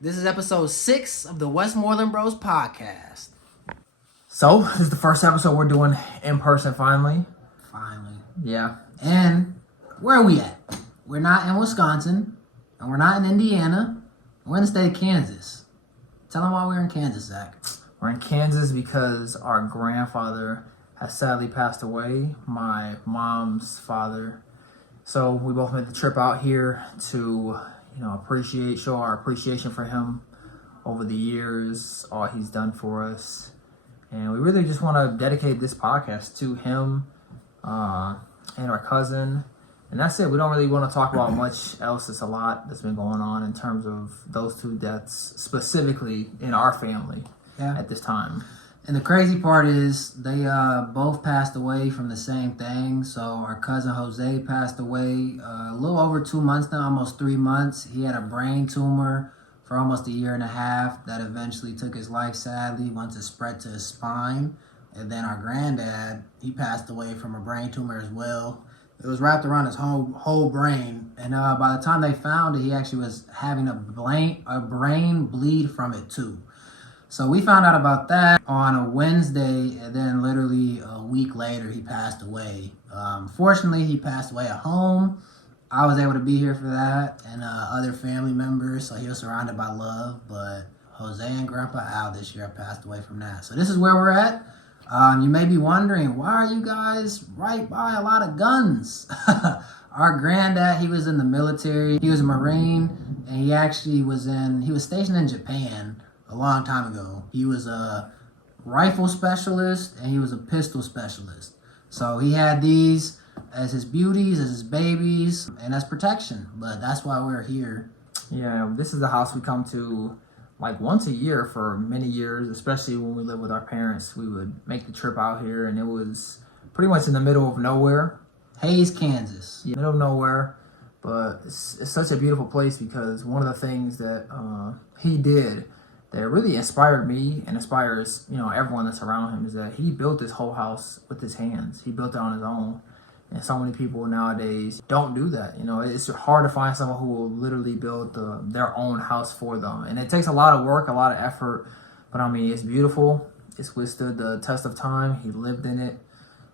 This is episode 6 of the Westmoreland Bros podcast. So, this is the first episode we're doing in person finally. Finally. Yeah. And where are we at? We're not in Wisconsin, and we're not in Indiana. We're in the state of Kansas. Tell them why we're in Kansas, Zach. We're in Kansas because our grandfather has sadly passed away, my mom's father. So, we both made the trip out here to, show our appreciation for him over the years, all he's done for us. And we really just want to dedicate this podcast to him and our cousin. And that's it. We don't really want to talk about much else. It's a lot that's been going on in terms of those two deaths, specifically in our family at this time. And the crazy part is they both passed away from the same thing. So our cousin Jose passed away a little over 2 months now, almost 3 months. He had a brain tumor for almost 1.5 years that eventually took his life, sadly, once it spread to his spine. And then our granddad, he passed away from a brain tumor as well. It was wrapped around his whole brain. And by the time they found it, he actually was having a brain bleed from it too. So we found out about that on a Wednesday, and then literally a week later, he passed away. Fortunately, he passed away at home. I was able to be here for that, and other family members, so he was surrounded by love. But Jose and Grandpa Al this year passed away from that. So this is where we're at. You may be wondering, why are you guys right by a lot of guns? Our granddad, he was in the military. He was a Marine, and he was stationed in Japan a long time ago. He was a rifle specialist and he was a pistol specialist. So he had these as his beauties, as his babies, and as protection. But that's why we're here. Yeah, this is the house we come to like once a year for many years, especially when we lived with our parents. We would make the trip out here, and it was pretty much in the middle of nowhere. Hays, Kansas. Yeah, middle of nowhere, but it's such a beautiful place because one of the things that he did that really inspired me and inspires, everyone that's around him is that he built this whole house with his hands. He built it on his own. And so many people nowadays don't do that. It's hard to find someone who will literally build their own house for them. And it takes a lot of work, a lot of effort. But it's beautiful. It's withstood the test of time. He lived in it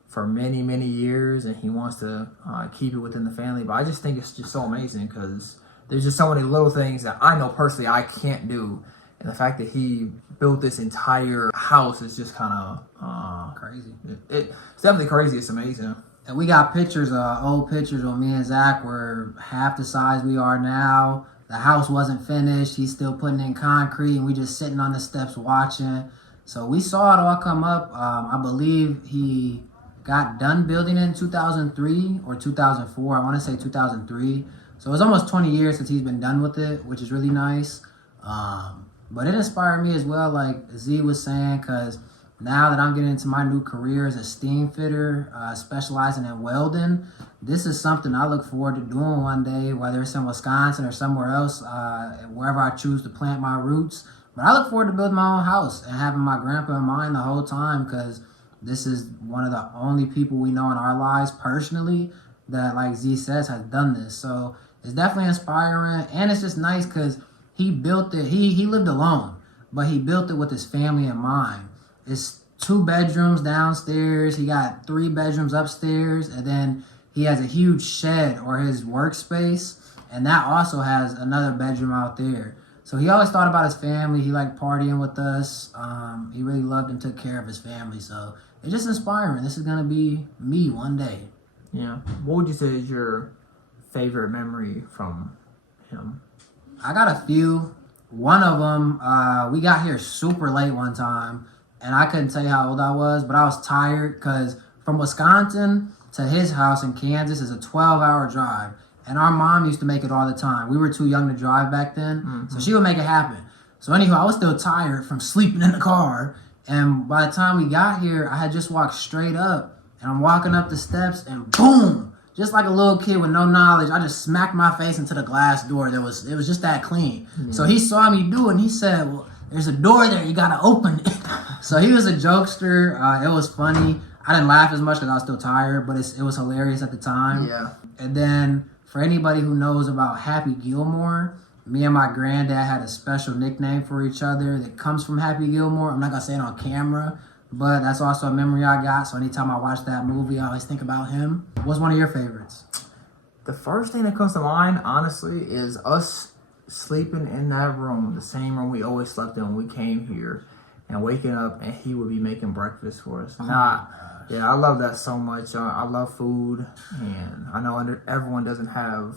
for many, many years, and he wants to keep it within the family. But I just think it's just so amazing because there's just so many little things that I know personally I can't do. And the fact that he built this entire house is just kind of crazy. It's definitely crazy. It's amazing. And we got pictures, old pictures when me and Zach were half the size we are now. The house wasn't finished. He's still putting in concrete, and we just sitting on the steps watching. So we saw it all come up. I believe he got done building it in 2003 or 2004. I want to say 2003. So it was almost 20 years since he's been done with it, which is really nice. But it inspired me as well, like Z was saying, because now that I'm getting into my new career as a steam fitter, specializing in welding, this is something I look forward to doing one day, whether it's in Wisconsin or somewhere else, wherever I choose to plant my roots. But I look forward to building my own house and having my grandpa in mind the whole time, because this is one of the only people we know in our lives personally that, like Z says, has done this. So it's definitely inspiring, and it's just nice because he built it. He lived alone, but he built it with his family in mind. It's 2 bedrooms downstairs. He got 3 bedrooms upstairs, and then he has a huge shed or his workspace, and that also has another bedroom out there. So he always thought about his family. He liked partying with us. He really loved and took care of his family. So it's just inspiring. This is gonna be me one day. Yeah. What would you say is your favorite memory from him? I got a few. One of them, we got here super late one time, and I couldn't tell you how old I was, but I was tired because from Wisconsin to his house in Kansas is a 12-hour drive, and our mom used to make it all the time. We were too young to drive back then, so she would make it happen. So anyhow, I was still tired from sleeping in the car, and by the time we got here, I had just walked straight up, and I'm walking up the steps, and boom! Just like a little kid with no knowledge, I just smacked my face into the glass door. It was just that clean. So he saw me do it, and he said, well, there's a door there, you gotta open it. So he was a jokester. It was funny. I didn't laugh as much because I was still tired, but it was hilarious at the time. Yeah. And then for anybody who knows about Happy Gilmore, Me and my granddad had a special nickname for each other that comes from Happy Gilmore. I'm not gonna say it on camera, but that's also a memory I got. So anytime I watch that movie, I always think about him. What's one of your favorites? The first thing that comes to mind, honestly, is us sleeping in that room, the same room we always slept in when we came here, and waking up and he would be making breakfast for us. Yeah, I love that so much. I love food, and I know everyone doesn't have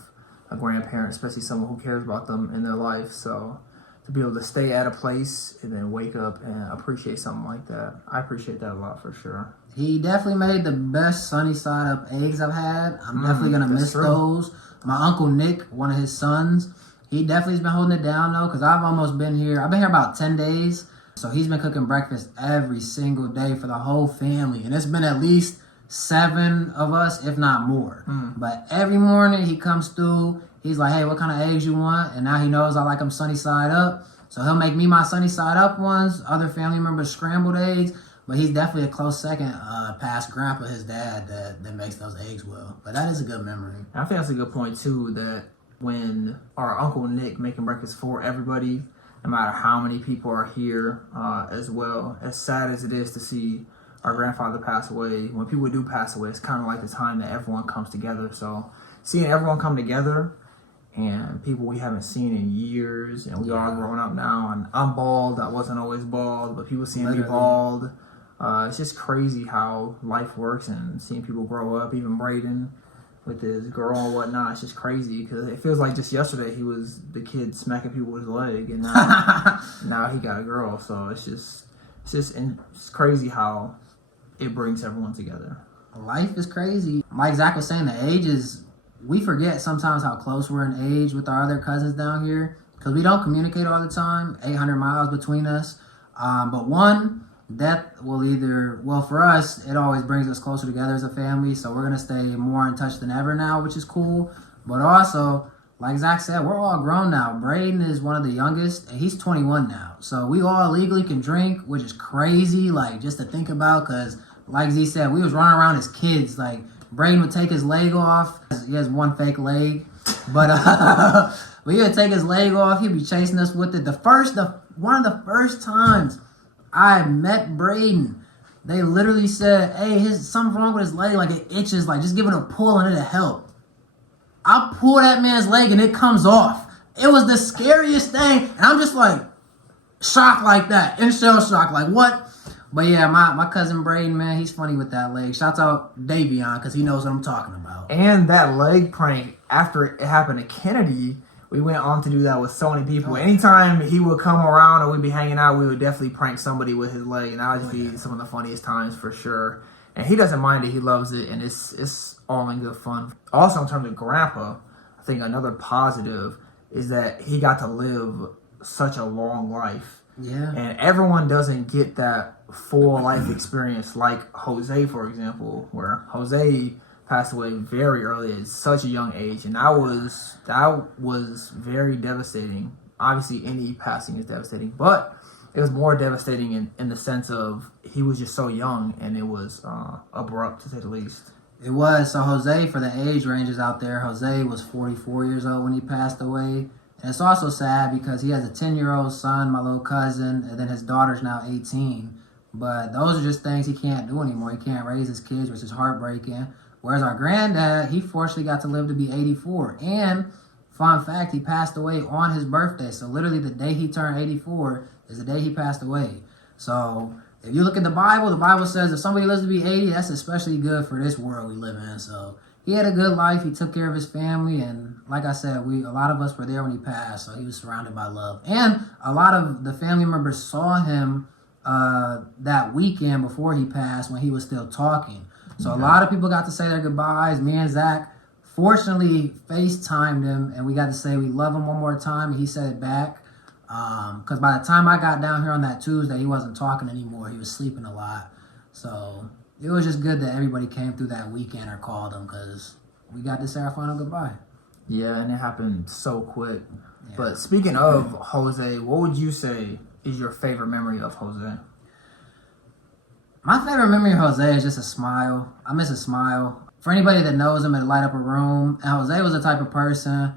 a grandparent, especially someone who cares about them in their life. So to be able to stay at a place and then wake up and appreciate something like that, I appreciate that a lot for sure. He definitely made the best sunny side up eggs I've had. I'm definitely gonna miss those. My Uncle Nick, one of his sons, he definitely has been holding it down though, because I've almost been here. I've been here about 10 days. So he's been cooking breakfast every single day for the whole family. And it's been at least 7 of us, if not more. But every morning he comes through. He's like, hey, what kind of eggs you want? And now he knows I like them sunny side up. So he'll make me my sunny side up ones. Other family members scrambled eggs. But he's definitely a close second past Grandpa, his dad, that makes those eggs well. But that is a good memory. I think that's a good point too, that when our Uncle Nick making breakfast for everybody, no matter how many people are here as well, as sad as it is to see our grandfather pass away, when people do pass away, it's kind of like the time that everyone comes together. So seeing everyone come together and people we haven't seen in years, and we all grown up now, and I'm bald. I wasn't always bald, but people seeing me bald. It's just crazy how life works, and seeing people grow up, even Braden with his girl and whatnot. It's just crazy because it feels like just yesterday he was the kid smacking people with his leg, and now he got a girl. So it's crazy how it brings everyone together. Life is crazy. Like Zach was saying, the ages, we forget sometimes how close we're in age with our other cousins down here because we don't communicate all the time. 800 miles between us. But one, death will for us, it always brings us closer together as a family. So we're going to stay more in touch than ever now, which is cool. But also, like Zach said, we're all grown now. Braden is one of the youngest, and he's 21 now. So we all legally can drink, which is crazy, like, just to think about, because, like Z said, we was running around as kids. Like, Braden would take his leg off. He has one fake leg. But he would take his leg off. He'd be chasing us with it. One of the first times I met Braden, they literally said, hey, something wrong with his leg, like it itches, like just give it a pull and it'll help. I pull that man's leg and it comes off. It was the scariest thing, and I'm just like shocked like that, in shell shock, like what? But yeah, my cousin Braden, man, he's funny with that leg. Shouts out Davion, because he knows what I'm talking about. And that leg prank, after it happened to Kennedy, we went on to do that with so many people. Anytime he would come around or we'd be hanging out, we would definitely prank somebody with his leg, and that would just be some of the funniest times for sure. And he doesn't mind it; he loves it, and it's all in good fun. Also, in terms of Grandpa, I think another positive is that he got to live such a long life. Yeah. And everyone doesn't get that full life experience, like Jose, for example, where Jose passed away very early at such a young age, and that was very devastating. Obviously, any passing is devastating, but it was more devastating in the sense of he was just so young, and it was abrupt, to say the least. It was. So Jose, for the age ranges out there, Jose was 44 years old when he passed away. And it's also sad because he has a 10-year-old son, my little cousin, and then his daughter's now 18. But those are just things he can't do anymore. He can't raise his kids, which is heartbreaking. Whereas our granddad, he fortunately got to live to be 84. And, fun fact, he passed away on his birthday. So literally the day he turned 84 is the day he passed away. So if you look at the Bible says if somebody lives to be 80, that's especially good for this world we live in. So he had a good life. He took care of his family. And like I said, a lot of us were there when he passed. So he was surrounded by love. And a lot of the family members saw him that weekend before he passed when he was still talking. So a lot of people got to say their goodbyes. Me and Zach fortunately FaceTimed him, and we got to say we love him one more time, and he said it back. Because by the time I got down here on that Tuesday, he wasn't talking anymore. He was sleeping a lot. So it was just good that everybody came through that weekend or called him, because we got to say our final goodbye. Yeah, and it happened so quick. Yeah. But speaking of Jose, what would you say is your favorite memory of Jose? My favorite memory of Jose is just a smile. I miss a smile. For anybody that knows him, it'd light up a room. And Jose was the type of person,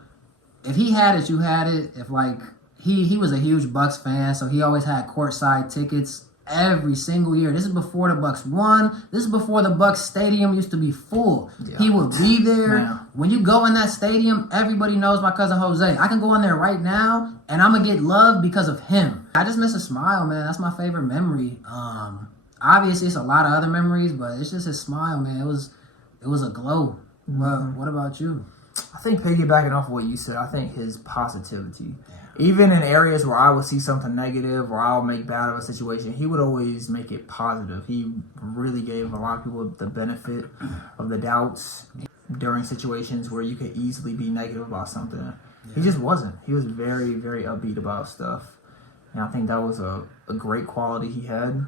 if he had it, you had it. If like he was a huge Bucks fan, so he always had courtside tickets every single year. This is before the Bucks won. This is before the Bucks stadium used to be full. Yeah. He would be there. Man. When you go in that stadium, everybody knows my cousin Jose. I can go in there right now and I'm gonna get love because of him. I just miss a smile, man. That's my favorite memory. Obviously it's a lot of other memories, but it's just his smile, man. It was a glow. What about you? I think piggybacking off what you said, I think his positivity. Even in areas where I would see something negative or I'll make bad of a situation, he would always make it positive. He really gave a lot of people the benefit of the doubts during situations where you could easily be negative about something. Yeah. He just wasn't. He was very, very upbeat about stuff. And I think that was a great quality he had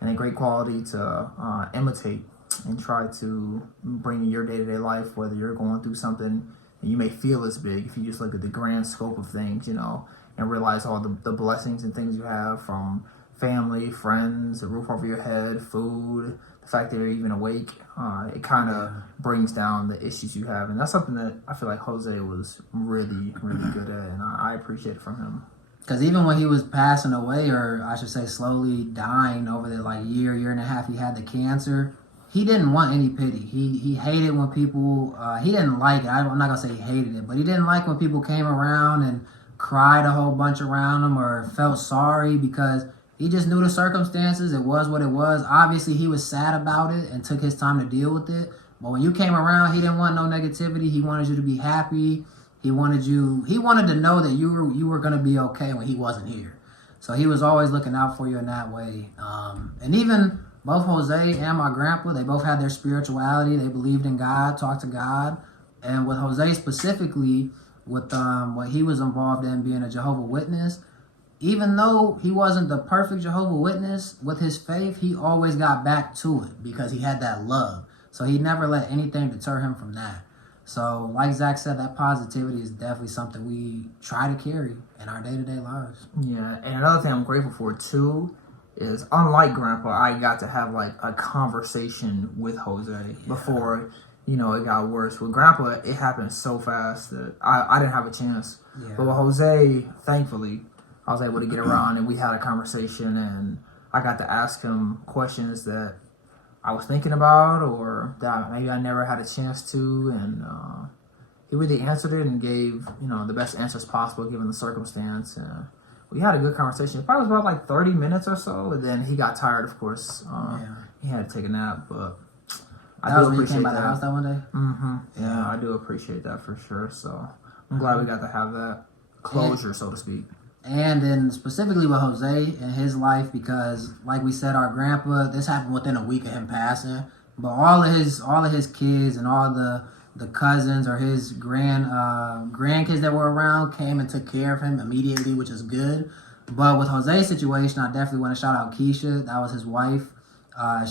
and a great quality to imitate and try to bring in your day-to-day life, whether you're going through something and you may feel it's big if you just look at the grand scope of things, you know, and realize all the blessings and things you have from family, friends, a roof over your head, food, the fact that you're even awake. It kind of brings down the issues you have. And that's something that I feel like Jose was really, really good at, and I appreciate it from him. Because even when he was passing away, or I should say slowly dying over the like year and a half he had the cancer, he didn't want any pity. He hated when people, he didn't like it. I'm not going to say he hated it, but he didn't like when people came around and cried a whole bunch around him or felt sorry, because he just knew the circumstances. It was what it was. Obviously, he was sad about it and took his time to deal with it. But when you came around, he didn't want no negativity. He wanted you to be happy. He wanted to know that you were going to be okay when he wasn't here. So he was always looking out for you in that way. And even both Jose and my grandpa, they both had their spirituality. They believed in God, talked to God. And with Jose specifically, with what he was involved in being a Jehovah's Witness, even though he wasn't the perfect Jehovah's Witness with his faith, he always got back to it because he had that love. So he never let anything deter him from that. So like Zach said, that positivity is definitely something we try to carry in our day-to-day lives. Yeah, and another thing I'm grateful for too is, unlike Grandpa, I got to have like a conversation with Jose before, you know, it got worse. With Grandpa, it happened so fast that I didn't have a chance. Yeah. But with Jose, thankfully, I was able to get around and we had a conversation, and I got to ask him questions that I was thinking about or that maybe I never had a chance to, and he really answered it and gave, you know, the best answers possible given the circumstance. We had a good conversation. It probably was about like 30 minutes or so, and then he got tired, of course. He had to take a nap, but I do appreciate that. That was when you came by the house that one day? Mm-hmm. Yeah, I do appreciate that for sure. So I'm glad we got to have that closure, so to speak. And then specifically with Jose and his life, because like we said, our grandpa, this happened within a week of him passing. But all of his kids and all the cousins or his grandkids that were around came and took care of him immediately, which is good. But with Jose's situation, I definitely want to shout out Keisha. That was his wife.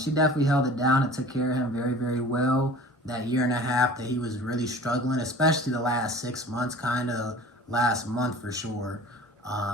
She definitely held it down and took care of him very, very well. That year and a half that he was really struggling, especially the last 6 months, kind of last month for sure.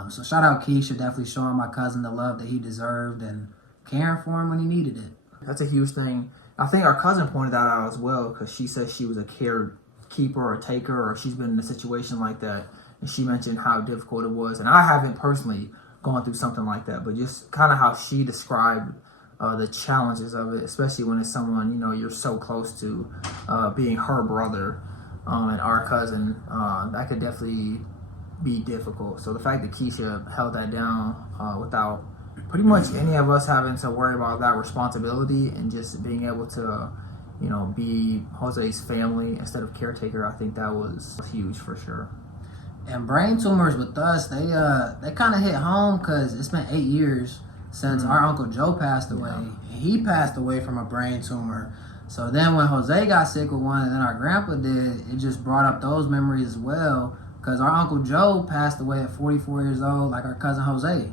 So shout out Keisha, definitely showing my cousin the love that he deserved and caring for him when he needed it. That's a huge thing. I think our cousin pointed that out as well, because she said she was a carekeeper or taker, or she's been in a situation like that, and she mentioned how difficult it was. And I haven't personally gone through something like that, but just kind of how she described the challenges of it, especially when it's someone, you know, you're so close to, being her brother and our cousin. That could definitely be difficult. So the fact that Keisha held that down without pretty much any of us having to worry about that responsibility, and just being able to, you know, be Jose's family instead of caretaker, I think that was huge for sure. And brain tumors with us, they kind of hit home because it's been 8 years since our Uncle Joe passed away. Yeah. He passed away from a brain tumor. So then when Jose got sick with one and then our grandpa did, it just brought up those memories as well. Because our Uncle Joe passed away at 44 years old, like our cousin Jose.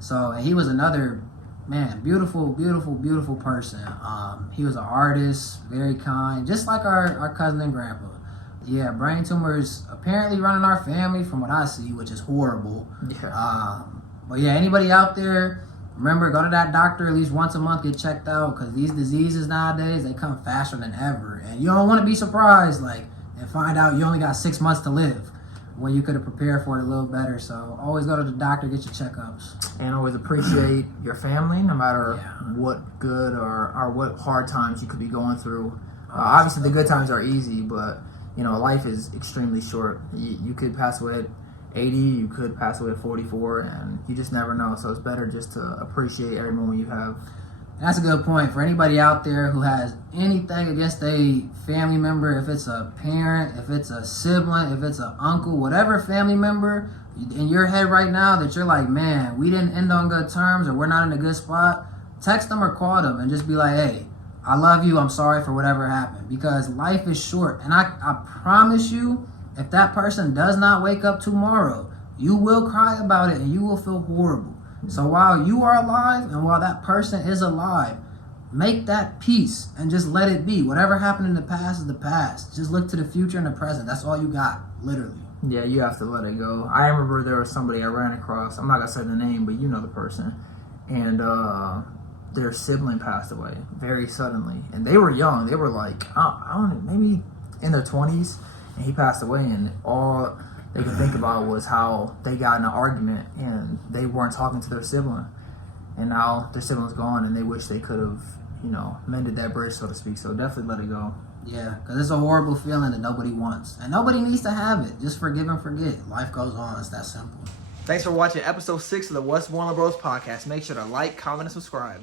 So, and he was another, man, beautiful, beautiful, beautiful person. He was an artist, very kind, just like our cousin and grandpa. Yeah, brain tumors apparently run in our family from what I see, which is horrible. Yeah. But yeah, anybody out there, remember, go to that doctor at least once a month, get checked out, because these diseases nowadays, they come faster than ever. And you don't want to be surprised, like, and find out you only got 6 months to live. when you could have prepared for it a little better. So always go to the doctor, get your checkups. And always appreciate your family, no matter what good or what hard times you could be going through. Obviously, the good times are easy, but life is extremely short. You could pass away at 80, you could pass away at 44, and you just never know. So it's better just to appreciate every moment you have. That's a good point. For anybody out there who has anything against a family member, if it's a parent, if it's a sibling, if it's an uncle, whatever family member in your head right now that you're like, man, we didn't end on good terms or we're not in a good spot, text them or call them and just be like, hey, I love you. I'm sorry for whatever happened, because life is short. And I promise you, if that person does not wake up tomorrow, you will cry about it and you will feel horrible. So while you are alive and while that person is alive, make that peace and just let it be. Whatever happened in the past is the past. Just look to the future and the present. That's all you got, literally. Yeah, you have to let it go. I remember there was somebody I ran across. I'm not going to say the name, but you know the person. And their sibling passed away very suddenly. And they were young. They were like, I don't know, maybe in their 20s. And he passed away, and all they could think about was how they got in an argument and they weren't talking to their sibling. And now their sibling's gone, and they wish they could have, mended that bridge, so to speak. So definitely let it go. Yeah, because it's a horrible feeling that nobody wants. And nobody needs to have it. Just forgive and forget. Life goes on. It's that simple. Thanks for watching episode 6 of the What's Warner Bros. Podcast. Make sure to like, comment, and subscribe.